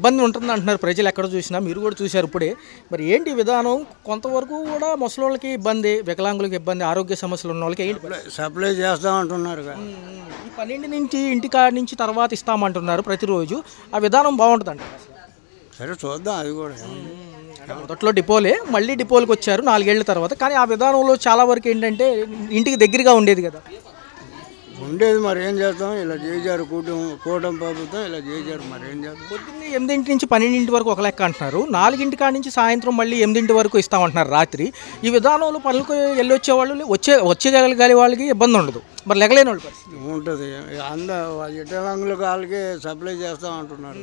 ఇబ్బంది ఉంటుంది అంటున్నారు ప్రజలు ఎక్కడ చూసినా, మీరు కూడా చూశారు ఇప్పుడే. మరి ఏంటి విధానం? కొంతవరకు కూడా ముసలోళ్ళకి ఇబ్బంది, వికలాంగులకి ఇబ్బంది, ఆరోగ్య సమస్యలు ఉన్న వాళ్ళకి ఏంటి? సప్లై చేస్తామంటున్నారు. ఈ 12 నుంచి ఇంటికాడ నుంచి తర్వాత ఇస్తామంటున్నారు ప్రతిరోజు. ఆ విధానం బాగుంటుంది అంటారు అసలు? సరే చూద్దాం అది కూడా. మొదట్లో డిపోలే, మళ్ళీ డిపోలకు వచ్చారు 4 ఏళ్ల తర్వాత. కానీ ఆ విధానంలో చాలా వరకు ఏంటంటే ఇంటికి దగ్గరగా ఉండేది కదా. ఉండేది, మరి ఏం చేస్తాం, ఇలా చేశారు కూటమి ప్రభుత్వం, ఇలా చేశారు, మరి ఏం చేస్తాం. పొద్దున్నే 8 నుంచి 12 వరకు ఒక లెక్క అంటున్నారు, 4 కాడ నుంచి సాయంత్రం మళ్ళీ 8 వరకు ఇస్తామంటున్నారు రాత్రి. ఈ విధానంలో పనులకు వెళ్ళి వచ్చేవాళ్ళు వచ్చేగలిగే వాళ్ళకి ఇబ్బంది ఉండదు, మరి లెగలేని వాళ్ళు పరిస్థితి ఉంటుంది. ఇటలంగుల వాళ్ళకి సప్లై చేస్తామంటున్నారు,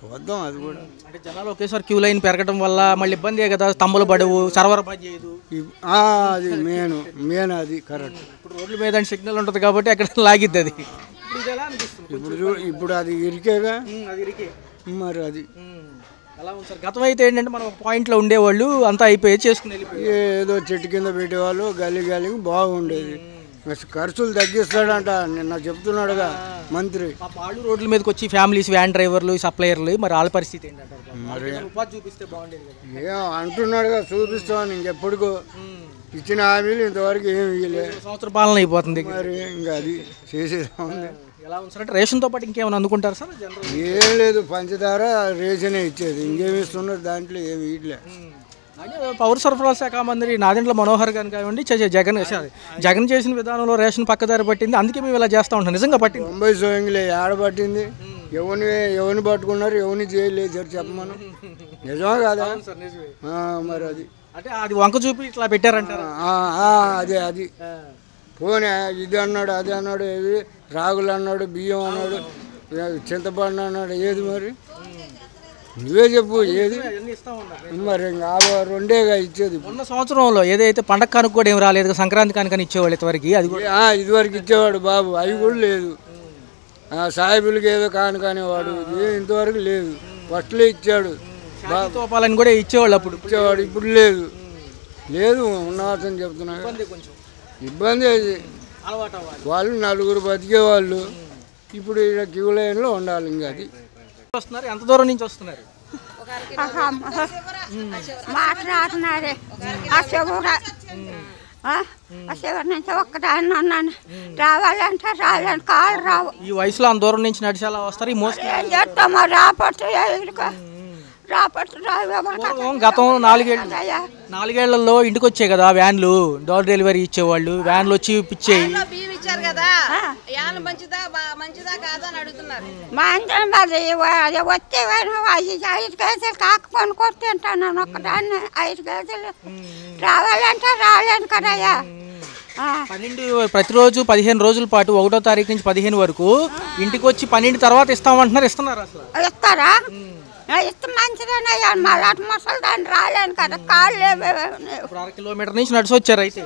చూద్దాం అది కూడా. అంటే జనాలు ఒకేసారి క్యూ లైన్ పెరగడం వల్ల మళ్ళీ ఇబ్బందే కదా, స్తంభాలు పడవు, సర్వర్ పని చేయదు. అది మెయిన్ అది కరెక్ట్. ఇప్పుడు రోడ్ల మీద సిగ్నల్ ఉంటుంది కాబట్టి అక్కడ లాగిద్ది అది. ఇప్పుడు అది ఇరికేగా, అది ఇరికే మరి అది అలా ఉంది సార్. గతం అయితే ఏంటంటే మనం ఒక పాయింట్లో ఉండేవాళ్ళు, అంతా అయిపోయి చేసుకుని వెళ్ళిపోయి ఏదో చెట్టు కింద పెట్టేవాళ్ళు, గల్లికి బాగుండేది. ఖర్చులు తగ్గిస్తాడంట నిన్న చెప్తున్నాడుగా మంత్రి. వాళ్ళు రోడ్ల మీదకి వచ్చి ఫ్యామిలీస్, వ్యాన్ డ్రైవర్లు, సప్లయర్లు, మరి వాళ్ళ పరిస్థితి ఏంటంటారు? మరి ఉపాధి చూపిస్తే బాగుండేది కదా. ఏం అంటున్నాడుగా, చూపిస్తామని. ఇంకెప్పటికో ఇచ్చిన హామీలు ఇంతవరకు ఏమి ఇవ్వలేదు. సంవత్సర పాలన అయిపోతుంది మరి ఇంకా అది చేసేది ఉంది. ఎలా ఉంది సార్? అంటే రేషన్తో పాటు ఇంకేమైనా అందుకుంటారు సార్? ఏం లేదు, పంచదార రేషనే ఇచ్చేది, ఇంకేమి ఇస్తున్నారు, దాంట్లో ఏమి ఇట్లే. పౌర సరఫరాల శాఖ మంత్రి నాదెండ్ల మనోహర్ గారిని కానివ్వండి, జగన్ చేసిన విధానంలో రేషన్ పక్కదారి పట్టింది, అందుకే మేము ఇలా చేస్తూ ఉంటాం. నిజంగా పట్టింది? 90 సోయంగిలే ఏడ పట్టింది, ఎవరిని పట్టుకున్నారు, ఎవరిని చేయలేదు సార్ చెప్పమను. నిజమా కాదా? మరి అది అంటే అది వంక చూపి ఇట్లా పెట్టారంటారు. అది పోనీ ఇది అన్నాడు, అది అన్నాడు, ఏది రాగులు అన్నాడు, బియ్యం అన్నాడు, చింతపండు అన్నాడు, ఏది మరి నువ్వే చెప్పు ఏది? మరి ఇంకా రెండేగా ఇచ్చేది. మొన్న సంవత్సరంలో ఏదైతే పండగ కానుక కూడా ఏం రాలేదు, సంక్రాంతి కానుకని ఇచ్చేవాళ్ళు ఇంతవరకు. అది కూడా ఇదివరకు ఇచ్చేవాడు బాబు, అవి కూడా లేదు. సాయిబులకి ఏదో కానుకనేవాడు, ఇంతవరకు లేదు. ఫస్ట్లో ఇచ్చాడు, తోపాలని కూడా ఇచ్చేవాళ్ళు, అప్పుడు ఇచ్చేవాడు, ఇప్పుడు లేదు ఉన్నవాసని చెప్తున్నా. కొంచెం ఇబ్బంది అది. వాళ్ళు నలుగురు బతికేవాళ్ళు, ఇప్పుడు ఇక్కడ క్యూ లైన్లో ఉండాలి. ఇంకా అది వస్తున్నారు. ఎంత దూరం నుంచి వస్తున్నారు? మాట్లాడుతున్నారే శివర్ నుంచి ఒక్కదాన్ని ఉన్నాను, రావాలంటే రాలేను, కాళ్ళు రావు. ఈ వయసులో అంత దూరం నుంచి నడిచి అలా వస్తారు. ఈ మోసం ఏం చేస్తామో రాపట్టు గతం 4 ఏళ్లలో ఇంటికి వచ్చాయి కదా వ్యాన్లు, డోర్ డెలివరీ ఇచ్చేవాళ్ళు, వ్యాన్లు వచ్చి ఇప్పించేయి. వచ్చే 5 కేజీలు కాకపోను కొట్టింటాను ఒక్కదాన్ని, 5 కేజీలు రావాలంటే రాలేను కదయ్యా. ప్రతిరోజు 15 రోజుల పాటు 1వ తారీఖు నుంచి 15 వరకు ఇంటికి వచ్చి 12 తర్వాత ఇస్తామంటున్నారు. ఇస్తున్నారు అసలు? ఇస్తారా? ఇస్తే మంచిదేనయ్యా, మళ్ళీ అటు ముసలి దాన్ని రాలేను కదా, కాళ్ళు 1/2 కిలోమీటర్ నుంచి నడిచి వచ్చారు. అయితే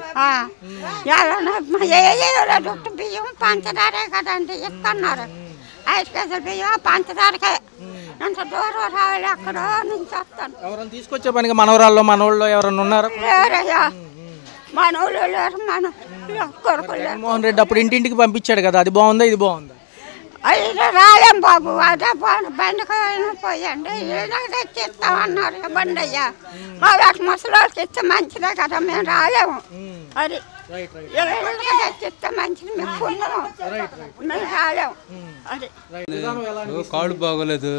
బియ్యం పంచదారే కదండి ఇస్తున్నారు, 5 కేజీల బియ్యం పంచదారకే. ఇంత దూరం రావాలి, ఎక్కడో నుంచి వస్తాను. ఎవరైనా తీసుకొచ్చే పనికి మనవరాళ్ళు ఎవరైనా ఉన్నారు? లేరయ్యా, మనోళ్ళు లేరు, మన కొడుకులు. జగన్మోహన్ రెడ్డి అప్పుడు ఇంటింటికి పంపించాడు కదా, అది బాగుందా ఇది బాగుందా? అయితే రాలేం బాబు, అదే బండికైనా పోయండి, ఇళ్ళకి తెచ్చి ఇస్తామన్నారు బండి. అయ్యా వాళ్ళకి ముసలికి ఇస్తే మంచిదే కదా, మేము రాలేము. అది ఇళ్ళకి తెచ్చి ఇస్తే మంచిది, మేము పుణ్యము, మేము రాలేము. అది కాళ్ళు బాగోలేదు,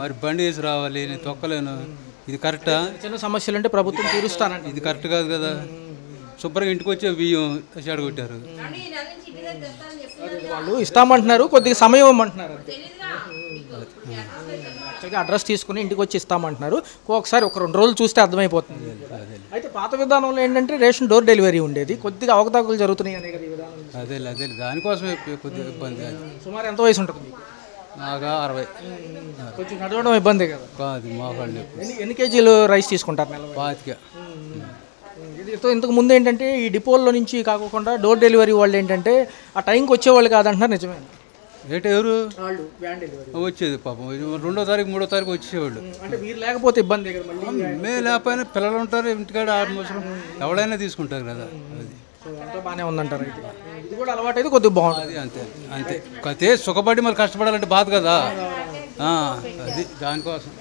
మరి బండి వేసి రావాలి, నేను తొక్కలేను. ఇది కరెక్టా? చిన్న సమస్యలు అంటే ప్రభుత్వం తీరుస్తానండి, ఇది కరెక్ట్ కాదు కదా. శుభ్రంగా ఇంటికి వచ్చే బియ్యం చెడగొట్టారు. వాళ్ళు ఇస్తామంటున్నారు, కొద్దిగా సమయం ఇవ్వమంటున్నారు. యాక్చువల్గా అడ్రస్ తీసుకుని ఇంటికి వచ్చి ఇస్తామంటున్నారు. ఒకసారి 1-2 రోజులు చూస్తే అర్థమైపోతుంది. అయితే పాత విధానంలో ఏంటంటే రేషన్ డోర్ డెలివరీ ఉండేది, కొద్దిగా అవకతవకలు జరుగుతున్నాయి అనే కదా ఈ విధానం. అదే దానికోసమే కొద్దిగా ఇబ్బంది. సుమారు ఎంత వయసు ఉంటుంది మీకు? నాకు 60. కొంచెం నడవడం ఇబ్బంది కదా. కాదు మోకాళ్ళు. ఎన్ని కేజీలు రైస్ తీసుకుంటారు నెల? 25. ఇంతకు ముందు ఏంటంటే ఈ డిపోల్లో నుంచి కాకుండా డోర్ డెలివరీ వాళ్ళు ఏంటంటే ఆ టైంకి వచ్చేవాళ్ళు కాదంటున్నారు, నిజమే? ఎవరు వాళ్ళు వ్యాన్ డెలివరీ వచ్చేది పాపం 2వ తారీఖు 3వ తారీఖు వచ్చేవాళ్ళు. అంటే మీరు లేకపోతే ఇబ్బంది కదా. మళ్ళీ మేము లేకపోయినా పిల్లలు ఉంటారు ఇంటికాడ, ఆల్మోస్ట్ ఎవరైనా తీసుకుంటారు కదా. అది అంతా బాగానే ఉందంటారు. అయితే ఇది కూడా అలవాటు అయితే కొద్దిగా బాగుంటుంది. అంతే సుఖపడి మరి కష్టపడాలంటే బాధ కదా. అది దానికోసం.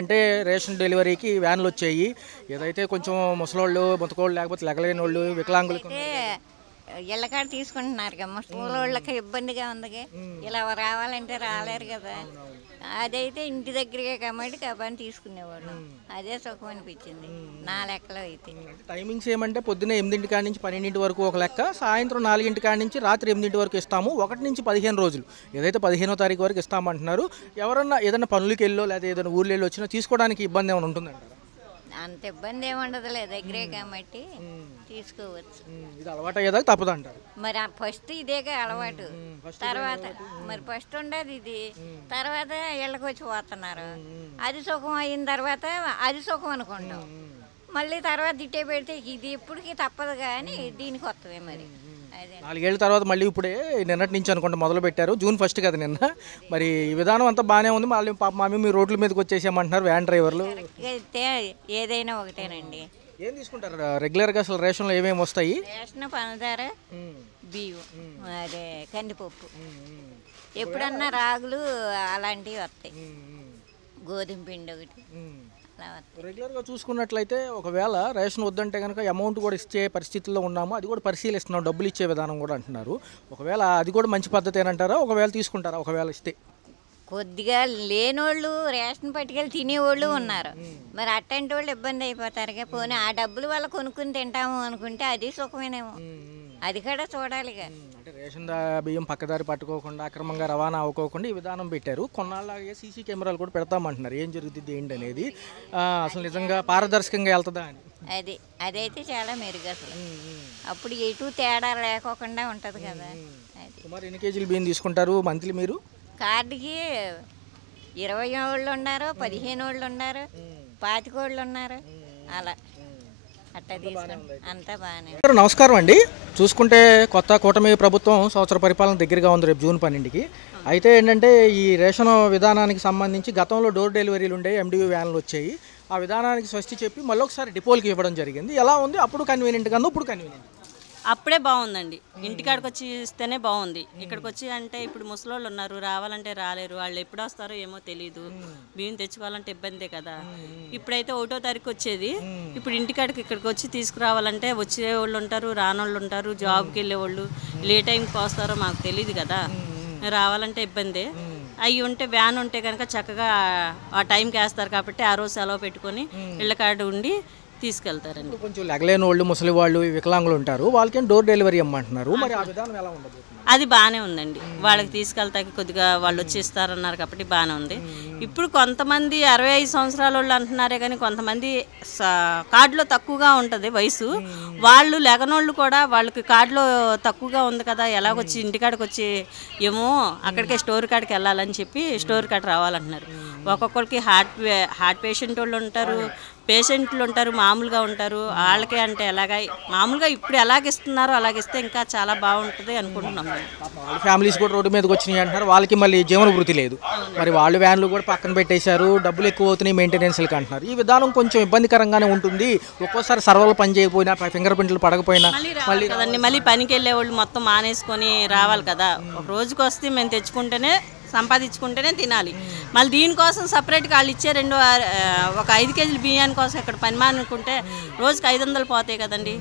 అంటే రేషన్ డెలివరీకి వ్యాన్లు వచ్చాయి, ఏదైతే కొంచెం ముసలోళ్ళు బతుకోళ్ళు లేకపోతే లెగలేని వాళ్ళు వికలాంగులకు ఇళ్ళకాడ తీసుకుంటున్నారు కదా, స్కూల్ వాళ్ళకి ఇబ్బందిగా ఉంది, ఇలా రావాలంటే రాలేరు కదా. అదైతే ఇంటి దగ్గరే కాబట్టి తీసుకునేవాళ్ళు, అదే సుఖం అనిపించింది నా లెక్కలో అయితే. టైమింగ్స్ ఏమంటే పొద్దున్న 8 కాడి నుంచి 12 వరకు ఒక లెక్క, సాయంత్రం 4 కాడి నుంచి రాత్రి 8 వరకు ఇస్తాము. 1 నుంచి 15 రోజులు, ఏదైతే 15వ తారీఖు వరకు ఇస్తామంటున్నారు. ఎవరన్నా ఏదైనా పనులకి వెళ్ళో లేదా ఏదైనా ఊర్లో వెళ్ళి వచ్చినా తీసుకోవడానికి ఇబ్బంది ఏమైనా ఉంటుందంటారా? అంత ఇబ్బంది ఏముండదులే, దగ్గరే కాబట్టి తీసుకోవచ్చు. ఇది అలవాటు అయ్యేదాకా తప్పదు అంటారు. మరి ఫస్ట్ ఇదేగా అలవాటు, తర్వాత మరి ఫస్ట్ ఉండదు ఇది, తర్వాత ఇళ్ళకి వచ్చి పోతున్నారు. అది సుఖం అయిన తర్వాత అది సుఖం అనుకుంటాం, మళ్ళీ తర్వాత ఇట్టే పెడితే ఇది ఇప్పటికీ తప్పదు కానీ దీనికి వస్తుంది మరి. 4 ఏళ్ళ తర్వాత మళ్ళీ ఇప్పుడే నిన్నటి నుంచి అనుకుంటా మొదలు పెట్టారు, June 1 కదా నిన్న. మరి ఈ విధానం అంతా బాగానే ఉంది, మళ్ళీ పాప మీ రోడ్ల మీదకి వచ్చేసామంటున్నారు వ్యాన్ డ్రైవర్లు. అయితే ఏదైనా ఒకటేనండి. ఏం తీసుకుంటారు రెగ్యులర్గా అసలు రేషన్లో ఏమేమి వస్తాయి? రేషన్, పంచదార, బియ్యం, అదే కందిపప్పు, ఎప్పుడన్నా రాగులు అలాంటివి వస్తాయి, గోధుమ పిండి ఒకటి అలా వస్తాయి. రెగ్యులర్గా చూసుకున్నట్లయితే ఒకవేళ రేషన్ వద్దంటే కనుక అమౌంట్ కూడా ఇచ్చే పరిస్థితుల్లో ఉన్నాము, అది కూడా పరిశీలిస్తున్నాం, డబ్బులు ఇచ్చే విధానం కూడా అంటున్నారు. ఒకవేళ అది కూడా మంచి పద్ధతి ఏనంటారా? ఒకవేళ తీసుకుంటారా ఒకవేళ ఇస్తే? కొద్దిగా లేనోళ్ళు రేషన్ పట్టుకెళ్ళి తినేవాళ్ళు ఉన్నారు, మరి అట్టంటి వాళ్ళు ఇబ్బంది అయిపోతారుగా. పోనీ ఆ డబ్బులు వల్ల కొనుక్కుని తింటాము అనుకుంటే అది సుఖమేనేమో, అది కూడా చూడాలిగా. అంటే రేషన్ బియ్యం పక్కదారి పట్టుకోకుండా అక్రమంగా రవాణా అవ్వకోకుండా ఈ విధానం పెట్టారు. కొన్నాళ్ళగా సీసీ కెమెరాలు కూడా పెడతామంటున్నారు, ఏం జరుగుతుంది ఏంటి అనేది. అసలు నిజంగా పారదర్శకంగా వెళ్తుందా అని అదైతే చాలా మెరుగు అసలు, అప్పుడు ఎటు తేడా లేకోకుండా ఉంటుంది కదా. అది సుమారు ఎన్ని కేజీలు బియ్యం తీసుకుంటారు మంత్లీ మీరు? కార్డుకి 20 వాళ్ళు ఉన్నారు, 15 వాళ్ళు ఉన్నారు, 25 వాళ్ళు ఉన్నారు, అలా అట్టా తీసుకుంటాం. అంతా బాగానే. నమస్కారం అండి. చూసుకుంటే కొత్త కూటమి ప్రభుత్వం సంవత్సర పరిపాలన దగ్గరగా ఉంది రేపు June 12కి. అయితే ఏంటంటే ఈ రేషన్ విధానానికి సంబంధించి గతంలో డోర్ డెలివరీలు ఉండే MDV వ్యాన్లు వచ్చాయి, ఆ విధానానికి స్వస్తి చెప్పి మళ్ళీ ఒకసారి డిపోలకి ఇవ్వడం జరిగింది. ఎలా ఉంది? అప్పుడు కన్వీనియంట్ గా, ఇప్పుడు కన్వీనియంట్? అప్పుడే బాగుందండి, ఇంటికాడికి వచ్చి ఇస్తేనే బాగుంది. ఇక్కడికి వచ్చి అంటే ఇప్పుడు ముసలోళ్ళు ఉన్నారు, రావాలంటే రాలేరు, వాళ్ళు ఎప్పుడు వస్తారో ఏమో తెలియదు, బియ్యం తెచ్చుకోవాలంటే ఇబ్బందే కదా. ఇప్పుడైతే 1వ తారీఖు వచ్చేది, ఇప్పుడు ఇంటికాడికి ఇక్కడికి వచ్చి తీసుకురావాలంటే వచ్చే వాళ్ళు ఉంటారు, రానోళ్ళు ఉంటారు, జాబ్కి వెళ్ళే వాళ్ళు ఏ టైంకి వస్తారో మాకు తెలియదు కదా, రావాలంటే ఇబ్బందే. అవి ఉంటే వ్యాన్ ఉంటే కనుక చక్కగా ఆ టైంకి వేస్తారు కాబట్టి ఆ రోజు సెలవు పెట్టుకొని ఇళ్ళ కాడ ఉండి తీసుకెళ్తారండి. కొంచెం లెగలేని వాళ్ళు, ముసలి వాళ్ళు, వికలాంగులు ఉంటారు, వాళ్ళకి డోర్ డెలివరీ ఇమ్మంటున్నారు. మరి ఆ విధానం ఎలా ఉండదు? అది బాగానే ఉందండి, వాళ్ళకి తీసుకెళ్తాకి కొద్దిగా వాళ్ళు వచ్చి ఇస్తారన్నారు కాబట్టి బాగానే ఉంది. ఇప్పుడు కొంతమంది 65 సంవత్సరాల వాళ్ళు అంటున్నారే కానీ కొంతమంది కార్డులో తక్కువగా ఉంటుంది వయసు, వాళ్ళు లెగనోళ్ళు కూడా వాళ్ళకి కార్డులో తక్కువగా ఉంది కదా, ఎలాగొచ్చి ఇంటికాడికి వచ్చి ఏమో అక్కడికే స్టోర్ కాడికి వెళ్ళాలని చెప్పి స్టోర్ కాడ రావాలంటున్నారు. ఒక్కొక్కరికి హార్ట్ పేషెంట్ వాళ్ళు ఉంటారు, పేషెంట్లు ఉంటారు, మామూలుగా ఉంటారు, వాళ్ళకే అంటే మామూలుగా ఇప్పుడు ఎలాగిస్తున్నారో అలాగిస్తే ఇంకా చాలా బాగుంటుంది అనుకుంటున్నాం. వాళ్ళ ఫ్యామిలీస్ కూడా రోడ్డు మీదకి వచ్చినాయి అంటున్నారు, వాళ్ళకి మళ్ళీ జీవన వృత్తి లేదు, మరి వాళ్ళు వ్యాన్లు కూడా పక్కన పెట్టేశారు, డబ్బులు ఎక్కువ అవుతున్నాయి మెయింటెనెన్స్లకి అంటున్నారు. ఈ విధానం కొంచెం ఇబ్బందికరంగానే ఉంటుంది. ఒక్కోసారి సర్వర్లు పని చేయకపోయినా, ఫింగర్ ప్రింట్లు పడకపోయినా మళ్ళీ పనికి వెళ్ళే వాళ్ళు మొత్తం మానేసుకొని రావాలి కదా. ఒక రోజుకి వస్తే మేము తెచ్చుకుంటేనే సంపాదించుకుంటేనే తినాలి, మళ్ళీ దీనికోసం సపరేట్గా వాళ్ళు ఇచ్చే ఒక 5 కేజీల బియ్యాని కోసం ఇక్కడ పని మానుకుంటే రోజుకి 500 పోతాయి కదండి.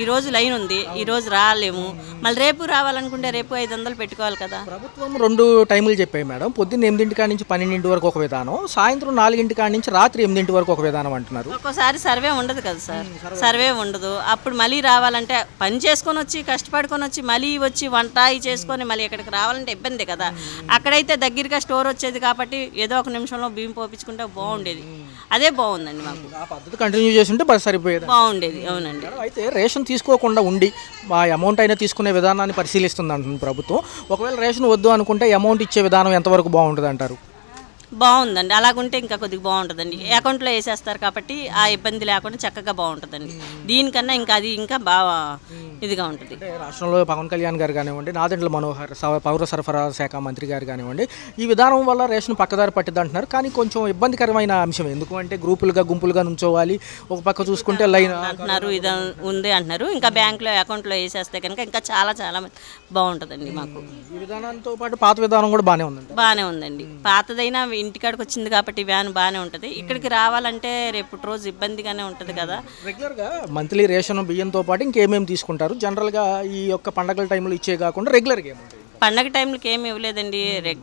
ఈరోజు లైన్ ఉంది, ఈరోజు రాలేము, మళ్ళీ రేపు రావాలనుకుంటే రేపు 500 పెట్టుకోవాలి కదా. ప్రభుత్వం 2 టైములు చెప్పాయి మేడం, పొద్దున్న 8 కాడి నుంచి 12 వరకు ఒక విధానం, సాయంత్రం 4 కాడి నుంచి రాత్రి 8 వరకు ఒక విధానం అంటున్నారు. ఒక్కోసారి సర్వే ఉండదు కదా సార్, సర్వే ఉండదు, అప్పుడు మళ్ళీ రావాలంటే పని చేసుకొని వచ్చి కష్టపడుకొని వచ్చి మళ్ళీ వచ్చి వంట చేసుకొని మళ్ళీ ఇక్కడికి రావాలంటే ఇబ్బంది కదా. అక్కడైతే దగ్గరగా స్టోర్ వచ్చేది కాబట్టి ఏదో ఒక నిమిషంలో బియ్యం పోపించుకుంటే బాగుండేది, అదే బాగుందండి మాకు. ఆ పద్ధతి కంటిన్యూ చేస్తుంటే సరిపోయేది, బాగుండేది. అవునండి. అయితే రేషన్ తీసుకోకుండా ఉండి ఆ అమౌంట్ అయినా తీసుకునే విధానాన్ని పరిశీలిస్తుంది అంటుంది ప్రభుత్వం. ఒకవేళ రేషన్ వద్దు అనుకుంటే అమౌంట్ ఇచ్చే విధానం ఎంతవరకు బాగుంటుంది అంటారు? బాగుందండి. అలాగుంటే ఇంకా కొద్దిగా బాగుంటుందండి. అకౌంట్లో వేసేస్తారు కాబట్టి ఆ ఇబ్బంది లేకుండా చక్కగా బాగుంటుందండి. దీనికన్నా ఇంకా అది ఇంకా బాగా ఇదిగా ఉంటుంది. రాష్ట్రంలో పవన్ కళ్యాణ్ గారు కానివ్వండి, నాదెండ్ల మనోహర్ పౌర సరఫరా శాఖ మంత్రి గారు కానివ్వండి, ఈ విధానం వల్ల రేషన్ పక్కదారి పట్టిద్ది అంటున్నారు. కానీ కొంచెం ఇబ్బందికరమైన అంశం. ఎందుకు అంటే గుంపులుగా నుంచోవాలి, ఒక పక్క చూసుకుంటే లైన్ అంటున్నారు, ఇది ఉంది అంటున్నారు. ఇంకా బ్యాంకులో అకౌంట్లో వేసేస్తే కనుక ఇంకా చాలా బాగుంటుందండి మాకు. ఈ విధానంతో పాటు పాత విధానం కూడా బాగానే ఉందండి. పాతదైనా ఇంటికాడికి వచ్చింది కాబట్టి వ్యాన్ బాగానే ఉంటుంది. ఇక్కడికి రావాలంటే రేపు రోజు ఇబ్బందిగానే ఉంటుంది కదా. రెగ్యులర్గా మంత్లీ రేషన్ బియ్యంతో పాటు ఇంకేమేమి తీసుకుంటారు? జనరల్గా ఈ యొక్క పండగల టైంలో ఇచ్చే కాకుండా రెగ్యులర్గా ఏముంటాయి? పండగ టైంకి ఏమి ఇవ్వలేదండి.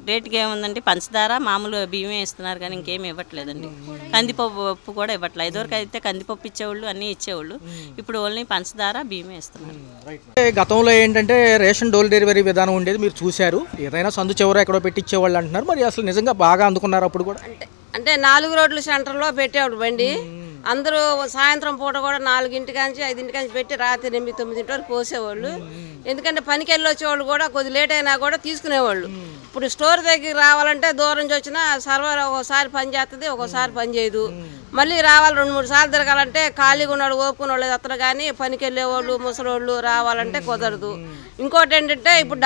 రేట్కి ఏముందండి, పంచదార మామూలు బియ్యమే ఇస్తున్నారు కానీ ఇంకేమి ఇవ్వట్లేదండి. కందిపప్పు కూడా ఇవ్వట్లేదు. ఇదివరకు అయితే కందిపప్పు ఇచ్చేవాళ్ళు, అన్నీ ఇచ్చేవాళ్ళు. ఇప్పుడు ఓన్లీ పంచదార బియ్యమే ఇస్తున్నారు. గతంలో ఏంటంటే రేషన్ డోర్ డెలివరీ విధానం ఉండేది, మీరు చూశారు. ఏదైనా సందు చివర ఎక్కడో పెట్టించేవాళ్ళు అంటున్నారు. మరి అసలు నిజంగా బాగా అందుకున్నారు అప్పుడు కూడా? అంటే 4 రోడ్ల సెంటర్లో పెట్టేవాడు బండి. అందరూ సాయంత్రం పూట కూడా 4 కాంచి 5 కాంచి పెట్టి రాత్రి 8, 9 వరకు పోసేవాళ్ళు. ఎందుకంటే పనికి వెళ్ళి వచ్చేవాళ్ళు కూడా కొద్ది లేట్ అయినా కూడా తీసుకునేవాళ్ళు. ఇప్పుడు స్టోర్ దగ్గరికి రావాలంటే దూరం నుంచి వచ్చినా సర్వర్ ఒకసారి పని చేస్తుంది, ఒక్కోసారి పని చేయదు. మళ్ళీ రావాలి 2-3 సార్లు తిరగాలంటే ఖాళీగా ఉన్నాడు, ఓపుకునేవాళ్ళు అతను. కానీ పనికి వెళ్ళేవాళ్ళు, ముసలోళ్ళు రావాలంటే కుదరదు. ఇంకోటి ఏంటంటే ఇప్పుడు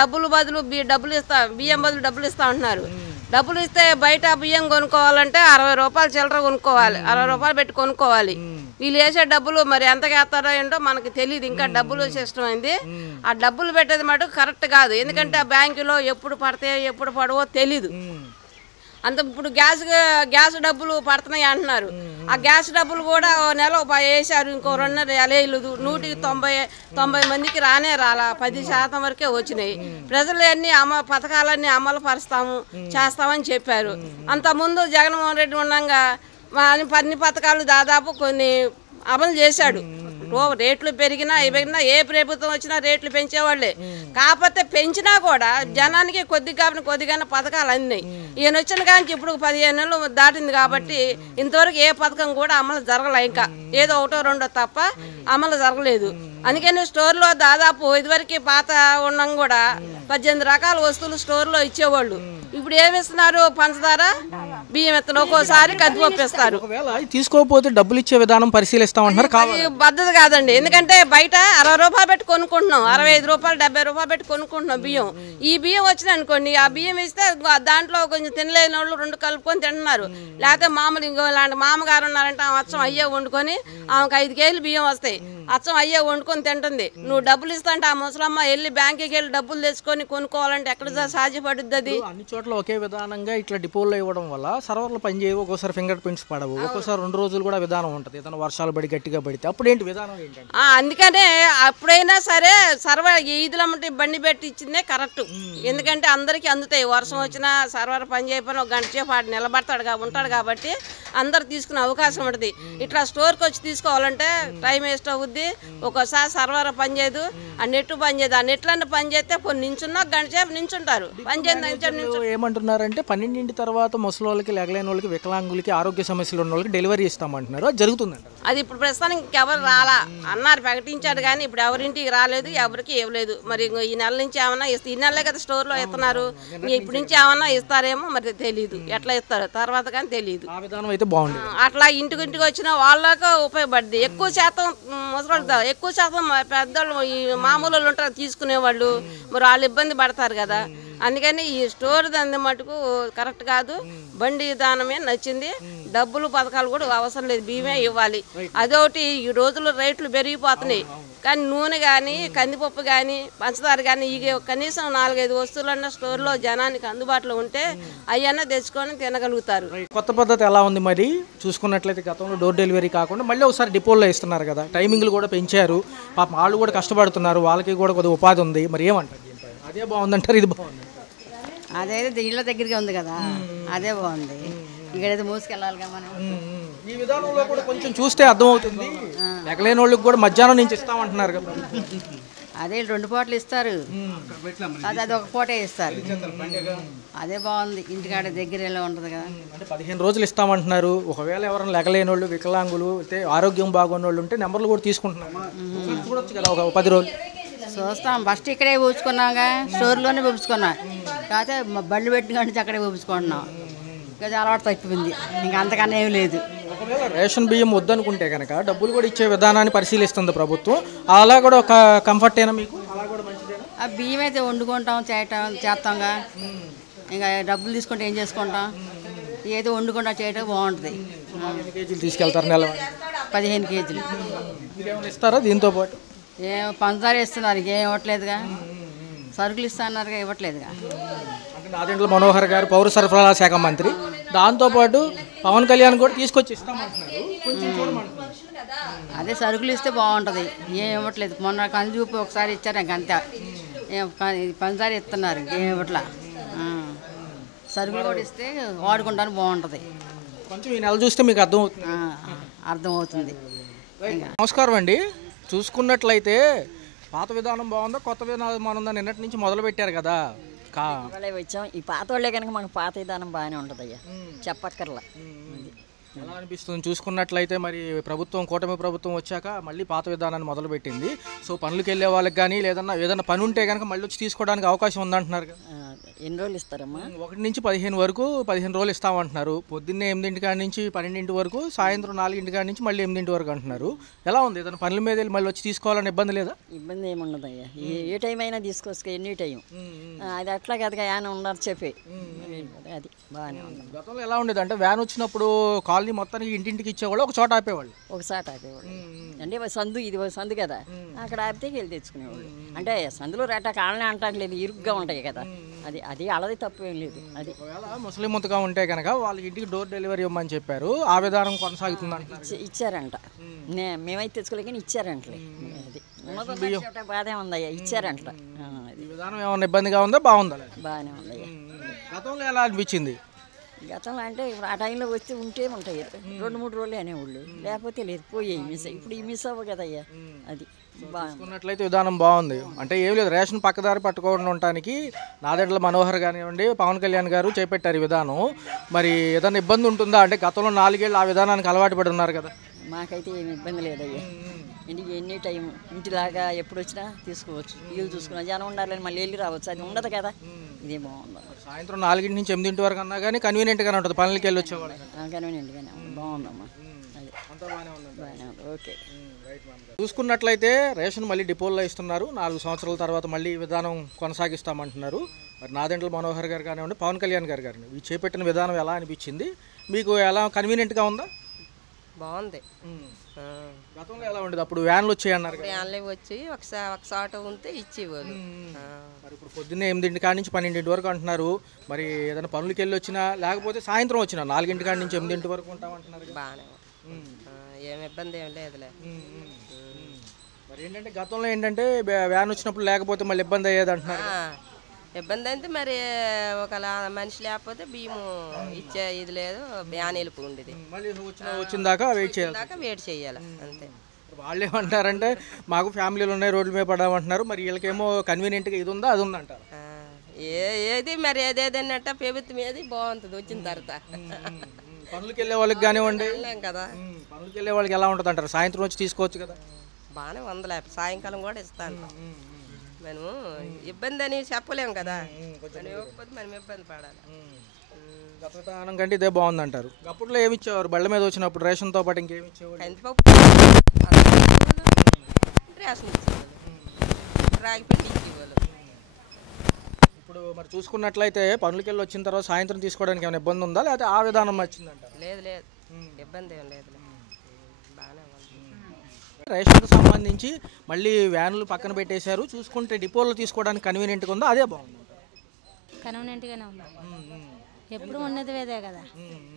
బియ్యం బదులు డబ్బులు ఇస్తా అంటున్నారు. డబ్బులు ఇస్తే బయట బియ్యం కొనుక్కోవాలంటే 60 రూపాయలు చిల్లర కొనుక్కోవాలి, 60 రూపాయలు పెట్టి కొనుక్కోవాలి. వీళ్ళు వేసే డబ్బులు మరి ఎంతగా వేస్తారో ఏంటో మనకి తెలియదు. ఇంకా డబ్బులు సిస్టమ్ అయింది. ఆ డబ్బులు పెట్టేది మటుకు కరెక్ట్ కాదు. ఎందుకంటే ఆ బ్యాంకులో ఎప్పుడు పడతాయో ఎప్పుడు పడవో తెలీదు. అంత ఇప్పుడు గ్యాస్ డబ్బులు పడుతున్నాయి అంటున్నారు. ఆ గ్యాస్ డబ్బులు కూడా నెల వేసారు, ఇంకో 2 నెలలు 190 మందికి రాలా, 10% వరకే వచ్చినాయి. ప్రజలు అన్ని పథకాలన్నీ అమలు చేస్తామని చెప్పారు. అంతకుముందు జగన్మోహన్ రెడ్డి ఉండగా అన్ని పథకాలు దాదాపు కొన్ని అమలు చేశాడు. రేట్లు పెరిగినా ఏ ప్రభుత్వం వచ్చినా రేట్లు పెంచేవాళ్ళే. కాకపోతే పెంచినా కూడా జనానికి కొద్దిగానే పథకాలు అందినాయి. ఈయన వచ్చిన కానీ ఇప్పుడు 15 నెలలు దాటింది కాబట్టి ఇంతవరకు ఏ పథకం కూడా అమలు జరగలే. ఇంకా ఏదో 1-2 తప్ప అమలు జరగలేదు. అందుకని స్టోర్లో దాదాపు ఇదివరకు పాత ఉన్నాం కూడా 18 రకాల వస్తువులు స్టోర్లో ఇచ్చేవాళ్ళు. ఇప్పుడు ఏమిస్తున్నారు? పంచదార బియ్యం ఇస్తున్నారు, ఒక్కోసారి కందిపప్పు ఇస్తారు. తీసుకోకపోతే డబ్బులు ఇచ్చే విధానం పరిశీలిస్తామంటున్నారు. పద్ధతి కాదండి. ఎందుకంటే బయట 60 రూపాయలు పెట్టి కొనుక్కుంటున్నాం, 65 రూపాయలు 70 రూపాయలు పెట్టి కొనుక్కుంటున్నాం బియ్యం. ఈ బియ్యం వచ్చినాయి అనుకోండి, ఆ బియ్యం ఇస్తే దాంట్లో కొంచెం తినలేని వాళ్ళు 2 కలుపుకొని తింటున్నారు. లేకపోతే మామూలు ఇంకో ఇలాంటి మామగారు ఉన్నారంటే అచ్చం అయ్యే వండుకొని ఆమెకు 5 కేజీలు బియ్యం వస్తాయి, అచ్చం అయ్యే వండుకొని తింటుంది. నువ్వు డబ్బులు ఇస్తా అంటే ఆ ముసలమ్మ వెళ్ళి బ్యాంకుకి వెళ్ళి డబ్బులు తెచ్చుకొని కొనుక్కోవాలంటే ఎక్కడ సాధ్యపడుద్ది? అది అన్ని చోట్ల ఒకే విధానంగా ఇట్లా డిపోల్లో ఇవ్వడం వల్ల సర్వర్లు పనిచేయవు, ఒక్కోసారి ఫింగర్ ప్రింట్స్ పడవు, ఒక్కోసారి 2 రోజులు కూడా విధానం ఉంటుంది. ఏదైనా వర్షాలు పడి గట్టిగా పడితే అప్పుడు ఏంటి విధానం ఏంటంటే? అందుకనే అప్పుడైనా సరే సర్వర్ ఈదులమ్మటి బండి పెట్టి ఇచ్చిందే కరెక్ట్. ఎందుకంటే అందరికీ అందుతాయి. వర్షం వచ్చినా సర్వర్ పని చేయకపోయినా 1 గంట సేపు ఆడు ఉంటాడు కాబట్టి అందరు తీసుకునే అవకాశం ఉంటుంది. ఇట్లా స్టోర్కి వచ్చి తీసుకోవాలంటే టైం వేస్ట్ అవుద్ది. ఒక్కోసారి సర్వర్ పని చేయదు, ఆ నెట్ పని చేయదు. ఆ నెట్లన్నీ పని చేస్తే కొన్ని నించున్నా 1 గంట సేపు నించుంటారు. పని చేయదు. ఏమంటున్నారంటే 12 తర్వాత ముసలి వాళ్ళకి, లెగలేని వాళ్ళకి, వికలాంగులకి, ఆరోగ్య సమస్యలు ఉన్న వాళ్ళకి డెలివరీ ఇస్తామంటున్నారు. అది జరుగుతుందంట. అది ఇప్పుడు ప్రస్తుతానికి ఇంకెవరు రాలా అన్నారు, ప్రకటించాడు కానీ ఇప్పుడు ఎవరింటికి రాలేదు, ఎవరికి ఇవ్వలేదు. మరి ఈ నెల నుంచి ఏమన్నా ఈ నెలలే కదా స్టోర్లో ఇస్తున్నారు, ఇప్పటి నుంచి ఏమన్నా ఇస్తారేమో మరి తెలియదు. ఎట్లా ఇస్తారో తర్వాత కానీ తెలియదు. ఆ విధానం అయితే బాగుంది. అట్లా ఇంటికి వచ్చిన వాళ్ళకు ఉపయోగపడింది. ఎక్కువ శాతం ముసలి, ఎక్కువ శాతం పెద్దోళ్ళు ఈ మామూలు ఉంటారు తీసుకునేవాళ్ళు, మరి వాళ్ళు ఇబ్బంది పడతారు కదా. అందుకని ఈ స్టోర్ దంది మటుకు కరెక్ట్ కాదు. బండి విధానమే నచ్చింది. డబ్బులు పథకాలు కూడా అవసరం లేదు, బియ్యమే ఇవ్వాలి. అదొకటి ఈ రోజుల్లో రేట్లు పెరిగిపోతున్నాయి. కానీ నూనె కానీ, కందిపప్పు కానీ, పంచదార కానీ ఈ కనీసం 4-5 వస్తువులన్నా స్టోర్లో జనానికి అందుబాటులో ఉంటే అవన్నా తెచ్చుకొని తినగలుగుతారు. కొత్త పద్ధతి ఎలా ఉంది మరి చూసుకున్నట్లయితే? గతంలో డోర్ డెలివరీ కాకుండా మళ్ళీ ఒకసారి డిపోల్లో ఇస్తున్నారు కదా, టైమింగ్లు కూడా పెంచారు. పాపం వాళ్ళు కూడా కష్టపడుతున్నారు, వాళ్ళకి కూడా కొద్దిగా ఉపాధి ఉంది. మరి ఏమంటారు? అదే బాగుందంటారు, ఇది బాగుంది? అదైతే ఇళ్ళ దగ్గరగా ఉంది కదా, అదే బాగుంది. ఇక్కడైతే మోసుకెళ్ళాలిగా మనం. ఈ విధానంలో కూడా కొంచెం చూస్తే అర్థమవుతుంది. ఎగలేని వాళ్ళకి కూడా మధ్యాహ్నం నుంచి ఇస్తామంటున్నారు కదా. అదే 2 పూటలు ఇస్తారు, అది 1 పూటే ఇస్తారు. అదే బాగుంది. ఇంటికాడ దగ్గర ఎలా ఉంటుంది కదా. అంటే 15 రోజులు ఇస్తామంటున్నారు. ఒకవేళ ఎవరైనా లెగలేని వాళ్ళు, వికలాంగులు, అయితే ఆరోగ్యం బాగున్న వాళ్ళు ఉంటే నెంబర్లు కూడా తీసుకుంటున్నారు. చూడొచ్చు కదా ఒక 10 రోజులు. చూస్తాం. ఫస్ట్ ఇక్కడే ఊపుకున్నాగా, స్టోర్లోనే ఊపుకున్నాం. కాకపోతే బండ్లు పెట్టిన కానీ అక్కడే ఊపుకుంటున్నాం. ఇక అలవాటు తప్పింది, ఇంకా అంతకన్నా ఏం లేదు. ఒకవేళ రేషన్ బియ్యం వద్దనుకుంటే కనుక డబ్బులు కూడా ఇచ్చే విధానాన్ని పరిశీలిస్తుంది ప్రభుత్వం. అలా కూడా ఒక కంఫర్ట్ అయినా మీకు, అలా కూడా మంచిదేనా? ఆ బియ్యం అయితే వండుకుంటాం చేస్తాంగా, ఇంకా డబ్బులు తీసుకుంటే ఏం చేసుకుంటాం, ఏదో వండుకుంటా చేయటం బాగుంటుంది. ఎన్ని కేజీలు తీసుకెళ్తారు నెల? 15 కేజీలు. ఇంకేమైనా ఇస్తారా దీంతో పాటు? ఏం పంచదార ఇస్తున్నారు, ఇంకేం ఇవ్వట్లేదుగా. సరుకులు ఇస్తా అన్నారుగా, ఇవ్వట్లేదుగా. అంటే నాదెండ్ల మనోహర్ గారు పౌర సరఫరాల శాఖ మంత్రి, దాంతోపాటు పవన్ కళ్యాణ్ కూడా తీసుకొచ్చి ఇస్తామంటున్నారు, కొంచెం చూడమంటున్నారు. అదే సరుకులు ఇస్తే బాగుంటుంది, ఏం ఇవ్వట్లేదు. మొన్న కందిపప్పు ఒకసారి ఇచ్చారు, ఇంకంతే. పంచదార ఇస్తున్నారు, ఇంకేం ఇవ్వట్లా. సరుకులు కూడా ఇస్తే వాడుకుంటానికి బాగుంటుంది. కొంచెం ఈ నెల చూస్తే మీకు అర్థమవుతుంది. అర్థమవుతుంది. నమస్కారం అండి. చూసుకున్నట్లయితే పాత విధానం బాగుందా కొత్త విధానం బాగుందా నిన్నటి నుంచి మొదలు పెట్టారు కదా. వాళ్ళే వచ్చాం. ఈ పాత వాళ్ళే కనుక మనకు పాత విధానం బాగానే ఉంటుంది అయ్యా, చెప్పక్కర్లా. ఎలా అనిపిస్తుంది చూసుకున్నట్లయితే? మరి ప్రభుత్వం, కూటమి ప్రభుత్వం వచ్చాక మళ్ళీ పాత విధానాన్ని మొదలుపెట్టింది. సో పనులకు వెళ్ళే వాళ్ళకి కానీ ఏదన్నా పని ఉంటే కనుక మళ్ళీ వచ్చి తీసుకోవడానికి అవకాశం ఉందంటున్నారు కదా. ఎన్ని రోజులు ఇస్తారమ్మా? 1 నుంచి 15 వరకు 15 రోజులు ఇస్తామంటున్నారు. పొద్దున్నే 8 కాడి నుంచి 12 వరకు, సాయంత్రం 4 కాడి నుంచి మళ్ళీ 8 వరకు అంటున్నారు. ఎలా ఉంది? ఏదైనా పనుల మీద వెళ్ళి మళ్ళీ వచ్చి తీసుకోవాలని ఇబ్బంది లేదా? ఇబ్బంది ఏముండదు అయ్యా, ఏ టైం అయినా తీసుకోవచ్చు, ఎన్ని టైం. అది అట్లా కదగా ఏమైనా ఉన్నారు చెప్పి, అది బాగానే ఉంది. గతంలో ఎలా ఉండేది అంటే వ్యాన్ వచ్చినప్పుడు కాలనీ మొత్తానికి ఇంటింటికి ఇచ్చేవాళ్ళు, ఒక చోట ఆపేవాళ్ళు. ఒకసారి ఆపేవాళ్ళు అంటే సందు, ఇది సందు కదా, అక్కడ ఆపితే వెళ్ళి తెచ్చుకునేవాళ్ళు. అంటే సందులో రేటా కాలనీ అంటానికి లేదు, ఇరుగ్గా ఉంటాయి కదా. అది అలాది తప్పు ఏం లేదు. అది ఒకవేళ ముస్లిం ముతగా ఉంటే కనుక వాళ్ళకి ఇంటికి డోర్ డెలివరీ ఇవ్వమని చెప్పారు, ఆ విధానం కొనసాగుతుందంట. ఇచ్చారంట, మేమైతే తెచ్చుకోలే కానీ ఇచ్చారంటలే. అది బాధే ఉందయ్యా, ఇచ్చారంట. ఈ విధానం ఏమన్నా ఇబ్బందిగా ఉందా బాగుందా? బాగానే ఉందయ్యా. గతంలో ఎలా అనిపించింది? గతంలో అంటే ఇప్పుడు ఆ టైంలో వచ్చి ఉంటే ఉంటాయి 2-3 రోజులే అనేవాళ్ళు, లేకపోతే లేదు పోయాయి మిస్. ఇప్పుడు ఈ మిస్ అవ్వ కదయ్యా. అది చూసుకున్నట్లయితే విధానం బాగుంది. అంటే ఏం లేదు, రేషన్ పక్కదారి పట్టుకోకుండా ఉండటానికి నాదెండ్ల మనోహర్ కానివ్వండి, పవన్ కళ్యాణ్ గారు చేపట్టారు ఈ విధానం. మరి ఏదైనా ఇబ్బంది ఉంటుందా? అంటే గతంలో 4 ఏళ్ళు ఆ విధానానికి అలవాటు పడి ఉన్నారు కదా. మాకైతే ఏమి ఇబ్బంది లేదయ్యా, ఇంటికి ఎన్ని టైం ఇంటిలాగా ఎప్పుడు వచ్చినా తీసుకోవచ్చు. వీళ్ళు చూసుకున్నా జనం ఉండాలని మళ్ళీ వెళ్ళి రావచ్చు, అది ఉండదు కదా. ఇదే బాగుంది. సాయంత్రం 4 నుంచి 8 వరకు అన్నా కానీ కన్వీనియంట్గానే ఉంటుంది పనులకి వెళ్ళి వచ్చేవాళ్ళు. కన్వీనియంట్గానే బాగుందమ్మా. అది అంతా బాగానే ఉంది. బాగానే ఉంది. ఓకే. చూసుకున్నట్లయితే రేషన్ మళ్ళీ డిపోల్లో ఇస్తున్నారు. 4 సంవత్సరాల తర్వాత మళ్ళీ ఈ విధానం కొనసాగిస్తామంటున్నారు. మరి నాదెండ్ల మనోహర్ గారు కానివ్వండి, పవన్ కళ్యాణ్ గారు కానివ్వండి, ఈ చేపట్టిన విధానం ఎలా అనిపించింది మీకు? ఎలా కన్వీనియంట్గా ఉందా? బాగుంది. గతంలో ఎలా ఉండేది? అప్పుడు వ్యాన్లు వచ్చాయి అన్నారు. వ్యాన్లు వచ్చి ఒకసారి ఉంటే ఇచ్చేవాళ్ళు. మరి ఇప్పుడు పొద్దున్నే 8 కాడి నుంచి 12 వరకు అంటున్నారు. మరి ఏదైనా పనులకి వెళ్ళి వచ్చినా లేకపోతే సాయంత్రం వచ్చినా 4 కాడి నుంచి 8 వరకు ఉంటామంటున్నారు. బాగానే ఏమి ఇబ్బంది ఏం లేదులే. మరి ఏంటంటే గతంలో ఏంటంటే వ్యాన్ వచ్చినప్పుడు లేకపోతే మళ్ళీ ఇబ్బంది అయ్యేది అంటున్నారు. ఇబ్బంది అయితే మరి ఒక మనిషి లేకపోతే బియ్యం ఇచ్చే ఇది లేదు, వ్యాన్ వెళ్ళిపో ఉండేది. మళ్ళీ వచ్చిన దాకా వెయిట్ చేయాలి అంతే. వాళ్ళు ఏమంటారంటే మాకు ఫ్యామిలీలు ఉన్నాయి, రోడ్ల మీద పడామంటున్నారు. మరి వీళ్ళకేమో కన్వీనియంట్గా ఇది ఉందా అది ఉందంటారు. ఏది మరి ఏదేదన్నట్ట ప్రభుత్వం ఏది బాగుంటుంది వచ్చిన తర్వాత. పనులకి వెళ్ళే వాళ్ళకి కానివ్వండి కదా, పనులకి వెళ్ళే వాళ్ళకి ఎలా ఉంటుంది అంటారు? సాయంత్రం వచ్చి తీసుకోవచ్చు కదా. బాగానే ఉందిలే, సాయంకాలం కూడా ఇస్తాను. మనము ఇబ్బంది అని చెప్పలేము కదా, మనం ఇబ్బంది పడాలి. గతవిధానం కంటే ఇదే బాగుంది అంటారు. అప్పట్లో ఏమి ఇచ్చేవారు బళ్ళ మీద వచ్చినప్పుడు రేషన్తో పాటు ఇంకేమి ఇచ్చేవారు? కందిపప్పు, రేషన్ ఇచ్చేవాళ్ళు, రాగి పిండి ఇచ్చేవాళ్ళు. ఇప్పుడు మరి చూసుకున్నట్లయితే పనులకి వెళ్ళి వచ్చిన తర్వాత సాయంత్రం తీసుకోవడానికి ఏమైనా ఇబ్బంది ఉందా, లేకపోతే ఆ విధానం వచ్చిందంటారు? లేదు ఇబ్బంది ఏం లేదు, బాగానే ఉంది. రేషన్కి సంబంధించి మళ్ళీ వ్యాన్లు పక్కన పెట్టేశారు. చూసుకుంటే డిపోలో తీసుకోవడానికి కన్వీనియంట్గా ఉందా అదే బాగుంది? కన్వీనియంట్గానే ఉంది. ఎప్పుడు ఉన్నది వేదే కదా.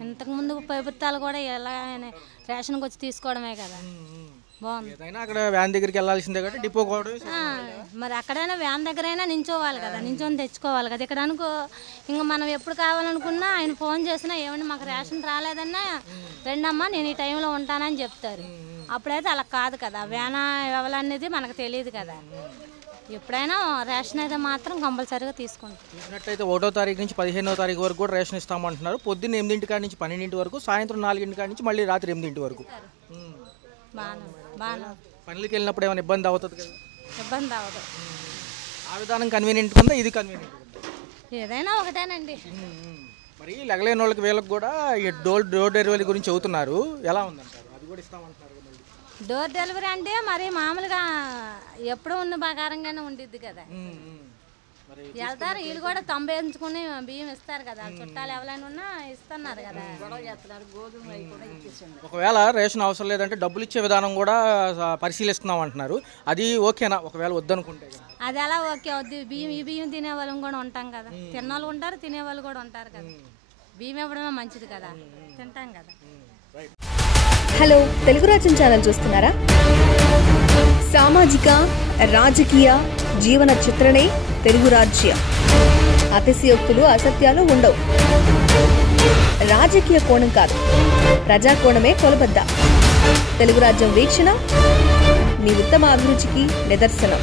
ఇంతకుముందు ప్రభుత్వాలు కూడా ఎలా రేషన్కి వచ్చి తీసుకోవడమే కదా. బాగుంది. ఏదైనా అక్కడ వ్యాన్ దగ్గరికి వెళ్ళాల్సిందే కాబట్టి డిపో కూడా మరి అక్కడైనా వ్యాన్ దగ్గరైనా నించోవాలి కదా, నించొని తెచ్చుకోవాలి కదా. ఇక్కడ అనుకో ఇంకా మనం ఎప్పుడు కావాలనుకున్నా ఆయన ఫోన్ చేసినా ఏమన్నా మాకు రేషన్ రాలేదన్నా రెండమ్మా నేను ఈ టైంలో ఉంటానని చెప్తారు. అప్పుడైతే అలా కాదు కదా, వ్యాన్ ఎవరనేది మనకు తెలియదు కదా. ఎప్పుడైనా రేషన్ అయితే మాత్రం కంపల్సరీగా తీసుకుంటాం. చూసినట్లయితే 1వ తారీఖు నుంచి 15వ తారీఖు వరకు కూడా రేషన్ ఇస్తామంటున్నారు. పొద్దున్న 8 కాడి నుంచి 12 వరకు, సాయంత్రం 4 కాడి నుంచి మళ్ళీ రాత్రి 8 వరకు. పనులకి వెళ్ళినప్పుడు ఏమైనా ఇబ్బంది అవుతుంది కదా? ఇబ్బంది అవ్వదు. ఆ విధానం కన్వీనియంట్ ఉందా, ఇది కన్వీనియంట్? ఏదైనా ఒకటేనండి. మరి మరి లెగలేని వాళ్ళకి వీళ్ళకి కూడా ఈ డోర్ డెలివరీ గురించి చెబుతున్నారు, ఎలా ఉందంటారు? అది కూడా ఇస్తామంటున్నారు. డోర్ డెలివరీ అంటే మరి మామూలుగా ఎప్పుడూ ఉన్న ప్రకారంగానే ఉండిద్ది కదా. వెళ్తారు వీళ్ళు కూడా తంబేయించుకుని బియ్యం ఇస్తారు కదా, చుట్టాలు ఎవరైనా ఉన్నా ఇస్తున్నారు కదా. ఒకవేళ రేషన్ అవసరం లేదంటే డబ్బులు ఇచ్చే విధానం కూడా పరిశీలిస్తున్నాం అంటున్నారు, అది ఓకేనా? ఒకవేళ వద్దనుకుంటే అది ఎలా ఓకే అవుద్ది? ఈ బియ్యం తినే వాళ్ళం కూడా ఉంటాం కదా, తిన్నవాళ్ళు ఉంటారు తినేవాళ్ళు కూడా ఉంటారు కదా. బియ్యం ఇవ్వడమే మంచిది కదా, తింటాం కదా. హలో, తెలుగు రాజ్యం ఛానల్ చూస్తున్నారా? సామాజిక రాజకీయ జీవన చిత్రణే తెలుగు రాజ్యం. అతిశయోక్తులు అసత్యాలు ఉండవు. రాజకీయ కోణం కాదు, ప్రజా కోణమే కొలబద్ద. తెలుగు రాజ్యం వీక్షణ మీ ఉత్తమ అభిరుచికి నిదర్శనం.